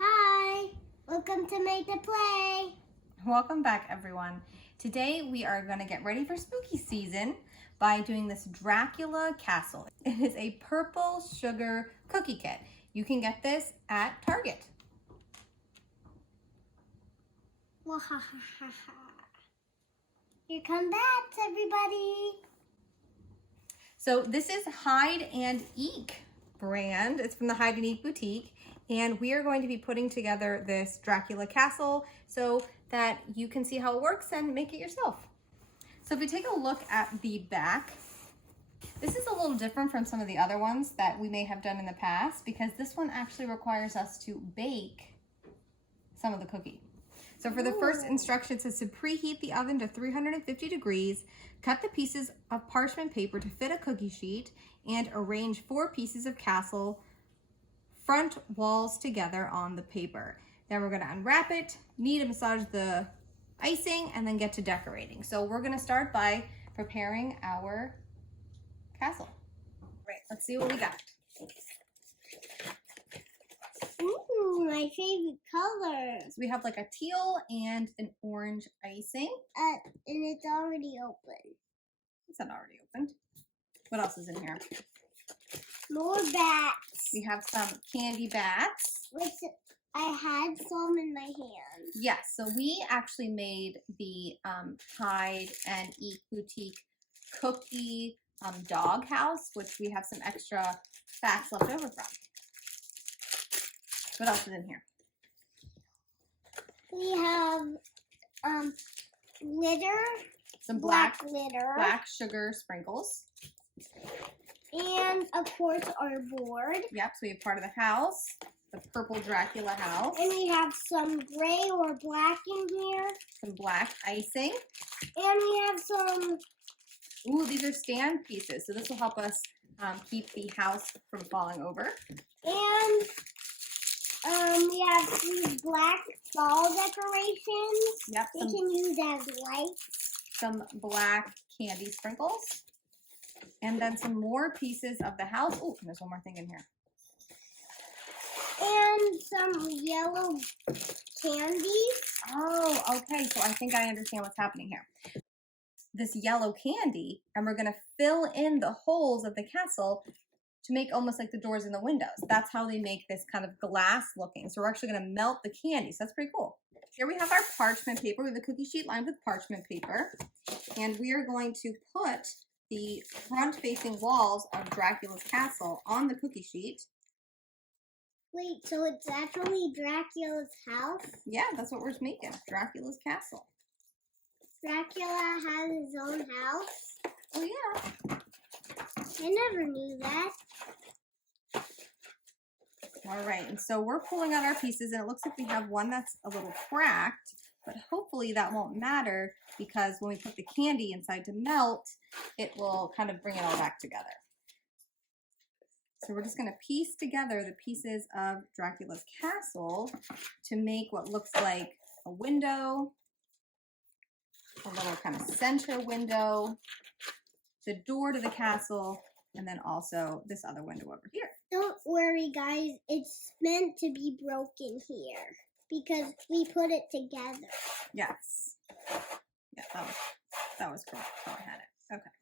Hi, welcome to Make the Play. Welcome back, everyone. Today we are going to get ready for spooky season by doing this Dracula castle. It is a purple sugar cookie kit. You can get this at Target. Here come bats, everybody. So this is Hyde and Eek brand. It's from the Hyde and Eek boutique. And we are going to be putting together this Dracula castle so that you can see how it works and make it yourself. So if we take a look at the back, this is a little different from some of the other ones that we may have done in the past because this one actually requires us to bake some of the cookie. So for the first instruction, it says to preheat the oven to 350 degrees, cut the pieces of parchment paper to fit a cookie sheet, and arrange 4 pieces of castle front walls together on the paper. Then we're gonna unwrap it, knead and massage the icing, and then get to decorating. So we're gonna start by preparing our castle. Right, let's see what we got. Ooh, my favorite colors. So we have like a teal and an orange icing. And it's already open. It's not already opened. What else is in here? More bats. We have some candy bats. Which I had some in my hand. Yes, so we actually made the Hyde and Eek boutique cookie dog house, which we have some extra fats left over from. What else is in here? We have glitter. Some black glitter. black sugar sprinkles. And of course our board. Yep, so we have part of the house, the purple Dracula house. And we have some gray or black in here. Some black icing. And we have some... Ooh, these are stand pieces, so this will help us keep the house from falling over. And we have these black ball decorations. Yep. They can use as lights. Some black candy sprinkles. And then some more pieces of the house. Oh, there's one more thing in here. And some yellow candy. Oh, okay. So I think I understand what's happening here. This yellow candy, and we're going to fill in the holes of the castle to make almost like the doors and the windows. That's how they make this kind of glass looking. So we're actually going to melt the candy. So that's pretty cool. Here we have our parchment paper. We have a cookie sheet lined with parchment paper. And we are going to put the front-facing walls of Dracula's castle on the cookie sheet. Wait, so it's actually Dracula's house? Yeah, that's what we're making. Dracula's castle. Dracula has his own house? Oh, yeah. I never knew that. All right, and so we're pulling out our pieces, and it looks like we have one that's a little cracked, but hopefully that won't matter because when we put the candy inside to melt, it will kind of bring it all back together. So we're just going to piece together the pieces of Dracula's castle to make what looks like a window, a little kind of center window, the door to the castle, and then also this other window over here. Don't worry, guys. It's meant to be broken here because we put it together. Yes. Yeah, that was correct. So I had it. Okay.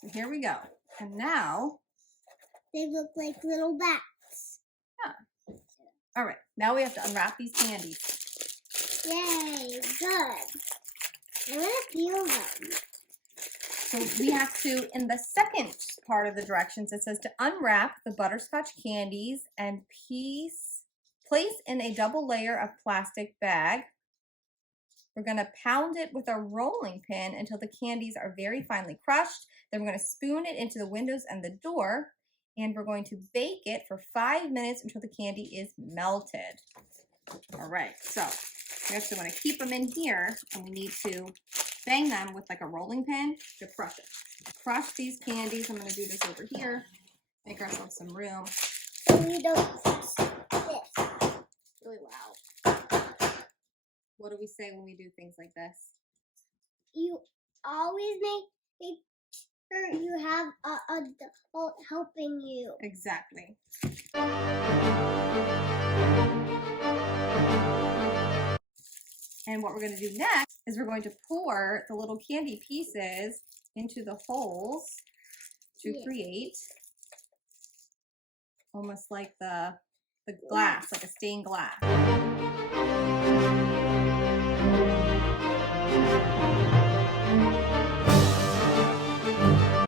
So here we go. And now they look like little bats. Yeah. All right. Now we have to unwrap these candies. Yay. Good. I'm going to feel them. So we have to, in the second part of the directions, it says to unwrap the butterscotch candies and place in a double layer of plastic bag. We're going to pound it with a rolling pin until the candies are very finely crushed. Then we're going to spoon it into the windows and the door. And we're going to bake it for 5 minutes until the candy is melted. All right, so we actually want to keep them in here, and we need to bang them with like a rolling pin to crush it. Crush these candies. I'm going to do this over here. Make ourselves some room. So we don't crush this. Really loud. What do we say when we do things like this? You always make You have an adult helping you. Exactly. And what we're going to do next is we're going to pour the little candy pieces into the holes to create almost like the glass, like a stained glass.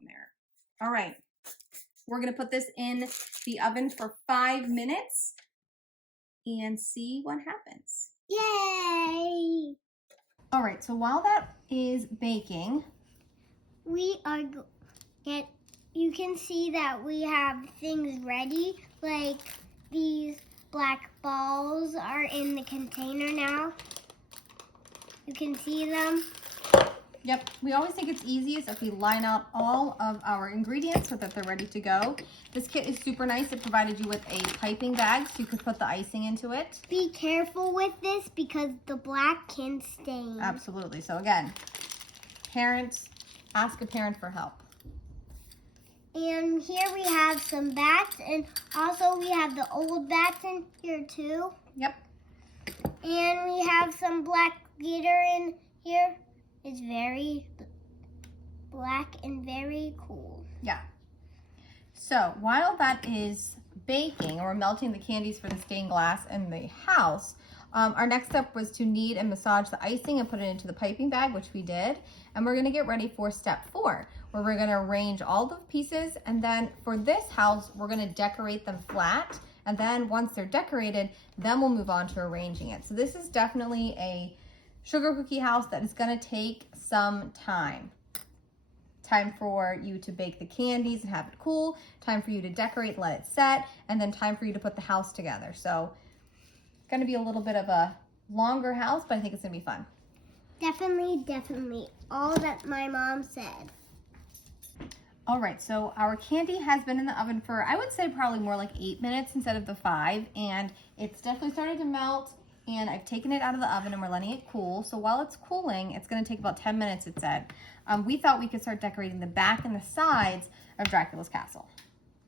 There. All right. We're going to put this in the oven for 5 minutes and see what happens. Yay! All right, so while that is baking, We are you can see that we have things ready, like these black balls are in the container now. You can see them. yep, we always think it's easiest if we line out all of our ingredients so that they're ready to go. This kit is super nice. It provided you with a piping bag so you could put the icing into it. Be careful with this because the black can stain. Absolutely. So again, parents, ask a parent for help. And here we have some bats, and also we have the old bats in here too. Yep. And we have some black glitter in here. It's very black and very cool. Yeah. So while that is baking, or melting the candies for the stained glass in the house, our next step was to knead and massage the icing and put it into the piping bag, which we did. And we're gonna get ready for step 4, where we're gonna arrange all the pieces. And then for this house, we're gonna decorate them flat. And then once they're decorated, then we'll move on to arranging it. So this is definitely a sugar cookie house that is gonna take some time. Time for you to bake the candies and have it cool, time for you to decorate and let it set, and then time for you to put the house together. So it's gonna be a little bit of a longer house, but I think it's gonna be fun. Definitely. All that my mom said. All right, so our candy has been in the oven for, I would say probably more like 8 minutes instead of the 5, and it's definitely started to melt, and I've taken it out of the oven and we're letting it cool. So while it's cooling, it's gonna take about 10 minutes, it said. We thought we could start decorating the back and the sides of Dracula's castle.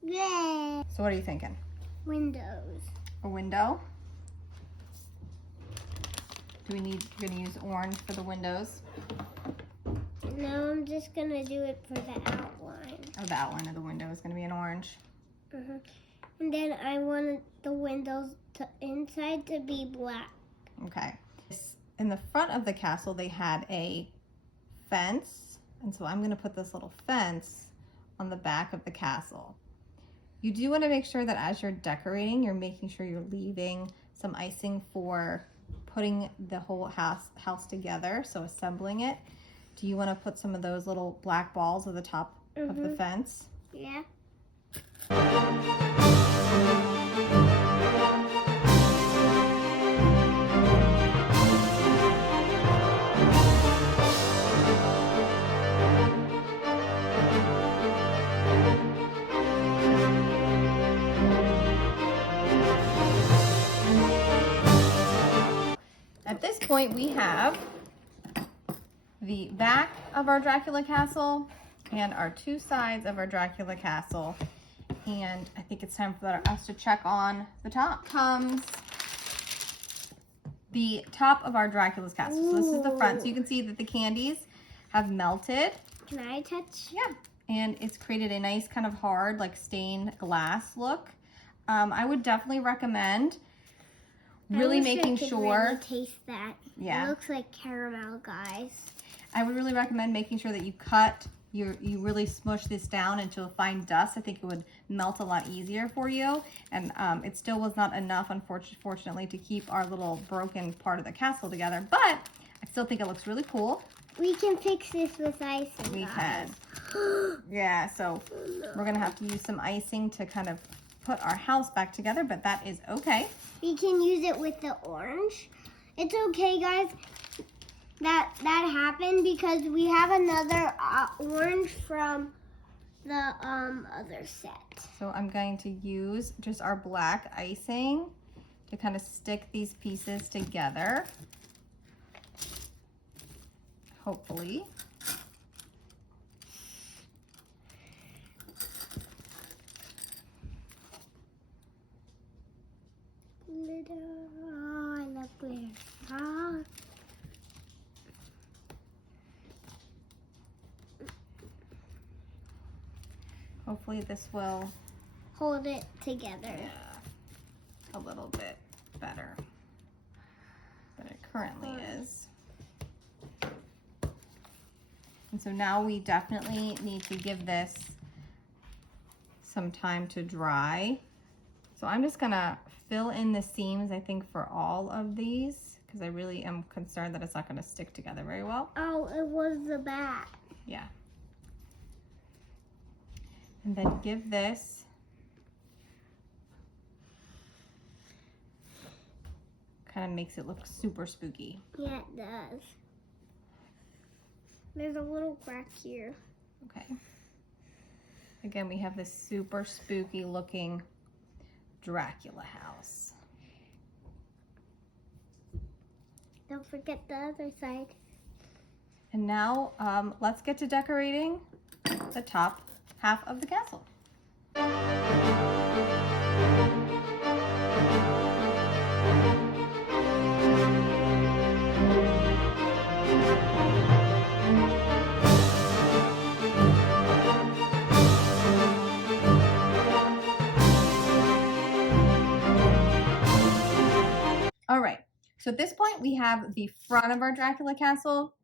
Yay! So what are you thinking? Windows. A window? You're gonna use orange for the windows? No, I'm just gonna do it for the outline. Oh, the outline of the window is gonna be an orange. And then I wanted the windows inside to be black. Okay. In the front of the castle, they had a fence. And so I'm gonna put this little fence on the back of the castle. You do wanna make sure that as you're decorating, you're making sure you're leaving some icing for putting the whole house together, so assembling it. Do you wanna put some of those little black balls at the top of the fence? Yeah. At this point, we have the back of our Dracula castle and our 2 sides of our Dracula castle. And I think it's time for us to check on the top. Comes the top of our Dracula's castle. So this is the front. So you can see that the candies have melted. Can I touch? Yeah. And it's created a nice kind of hard, like stained glass look. I would definitely recommend really making sure. Really taste that. Yeah. It looks like caramel, guys. I would really recommend making sure that you cut, you really smush this down into a fine dust. I think it would melt a lot easier for you. And it still was not enough, unfortunately, to keep our little broken part of the castle together. But I still think it looks really cool. We can fix this with icing. We can. Yeah, so we're gonna have to use some icing to kind of put our house back together, but that is okay. We can use it with the orange. It's okay, guys. That happened because we have another orange from the other set. So I'm going to use just our black icing to kind of stick these pieces together. Hopefully. glitter. Oh, I love glitter. Ah. Hopefully this will Hold it together. a little bit better than it currently is. And so now we definitely need to give this some time to dry. So I'm just gonna fill in the seams, I think, for all of these, because I really am concerned that it's not gonna stick together very well. Oh, it was the back. Yeah. And then give this kind of makes it look super spooky. Yeah, it does. There's a little crack here. Okay. Again, we have this super spooky looking Dracula house. Don't forget the other side. And now let's get to decorating the top half of the castle. All right, so at this point we have the front of our Dracula castle,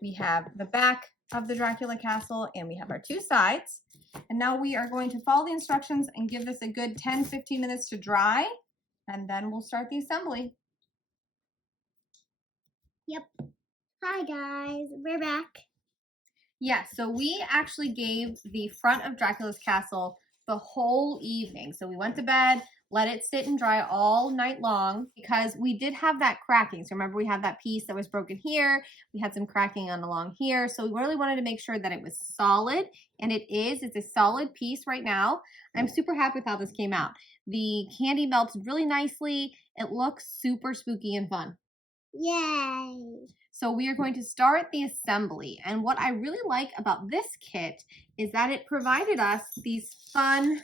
we have the back of the Dracula castle, and we have our two sides. And now we are going to follow the instructions and give this a good 10-15 minutes to dry, and then we'll start the assembly. Yep. Hi guys, we're back. Yes, so we actually gave the front of Dracula's castle the whole evening. So we went to bed, let it sit and dry all night long, because we did have that cracking. So remember, we had that piece that was broken here. We had some cracking on along here. So we really wanted to make sure that it was solid, and it is. It's a solid piece right now. I'm super happy with how this came out. The candy melts really nicely. It looks super spooky and fun. Yay. So we are going to start the assembly. And what I really like about this kit is that it provided us these fun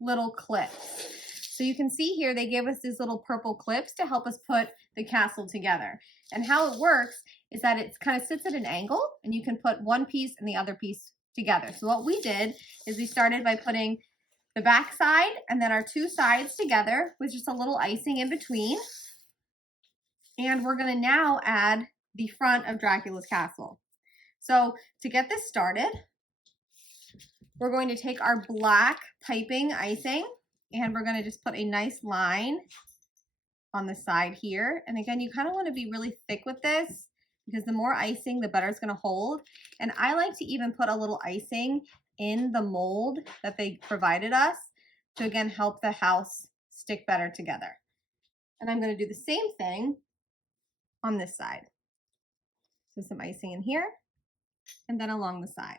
little clips. So you can see here, they gave us these little purple clips to help us put the castle together. And how it works is that it kind of sits at an angle, and you can put one piece and the other piece together. So what we did is we started by putting the back side and then our two sides together with just a little icing in between. And we're gonna now add the front of Dracula's castle. So to get this started, we're going to take our black piping icing, and we're going to just put a nice line on the side here. And again, you kind of want to be really thick with this, because the more icing, the better it's going to hold. And I like to even put a little icing in the mold that they provided us to, again, help the house stick better together. And I'm going to do the same thing on this side. So some icing in here, and then along the side.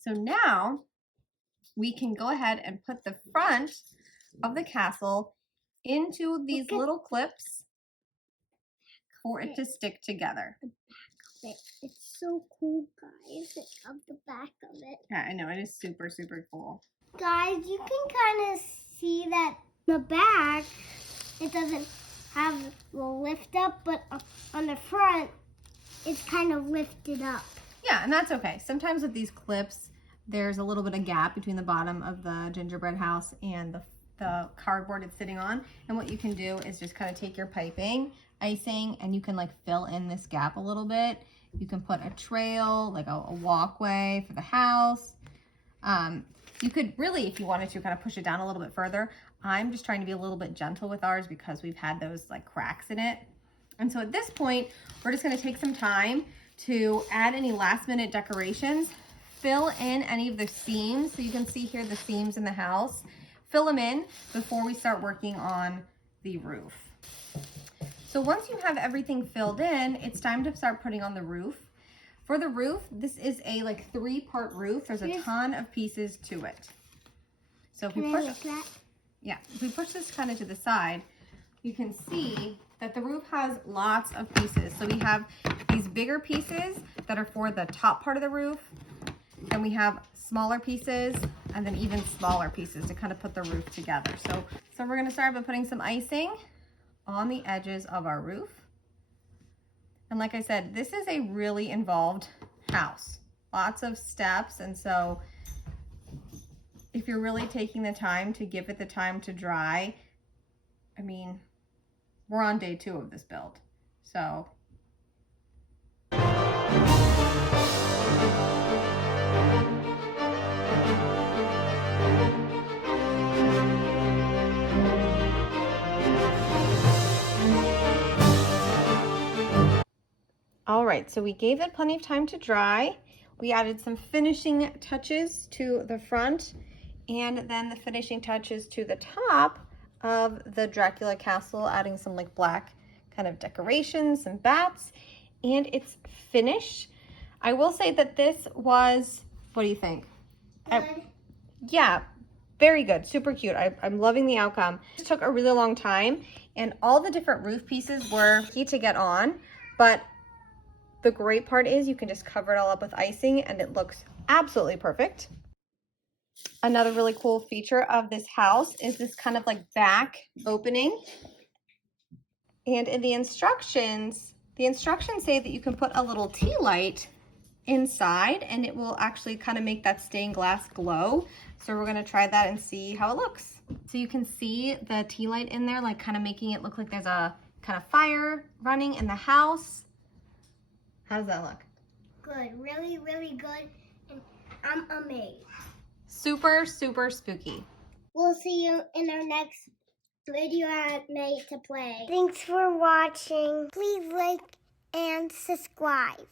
So now we can go ahead and put the front of the castle into these little clips for it to stick together. It's so cool, guys. Of the back of it. Yeah, I know, it is super, super cool. Guys, you can kind of see that the back, it doesn't have the lift up, but on the front, it's kind of lifted up. Yeah, and that's okay. Sometimes with these clips, there's a little bit of gap between the bottom of the gingerbread house and the cardboard it's sitting on. And what you can do is just kind of take your piping, icing, and you can like fill in this gap a little bit. You can put a trail, like a walkway for the house. You could really, if you wanted to, kind of push it down a little bit further. I'm just trying to be a little bit gentle with ours because we've had those like cracks in it. And so at this point, we're just going to take some time to add any last minute decorations, fill in any of the seams. So you can see here the seams in the house, fill them in before we start working on the roof. So once you have everything filled in, it's time to start putting on the roof. For the roof, this is a like 3-part roof. There's a ton of pieces to it. So if we push if we push this kind of to the side, you can see that the roof has lots of pieces. So we have these bigger pieces that are for the top part of the roof. Then we have smaller pieces and then even smaller pieces to kind of put the roof together. So we're gonna start by putting some icing on the edges of our roof. And like I said, this is a really involved house. Lots of steps, and so if you're really taking the time to give it the time to dry, I mean, we're on day 2 of this build. So all right, so we gave it plenty of time to dry. We added some finishing touches to the front and then the finishing touches to the top of the Dracula castle, adding some like black kind of decorations, some bats, and it's finished. I will say that this was, what do you think? Good. Yeah, very good, super cute. I'm loving the outcome. It took a really long time and all the different roof pieces were key to get on, but the great part is you can just cover it all up with icing and it looks absolutely perfect. Another really cool feature of this house is this kind of like back opening. And in the instructions say that you can put a little tea light inside and it will actually kind of make that stained glass glow. So we're gonna try that and see how it looks. So you can see the tea light in there, like kind of making it look like there's a kind of fire running in the house. How does that look? Good, really, really good, and I'm amazed. Super, super spooky. We'll see you in our next video at Made to Play. Thanks for watching. Please like and subscribe.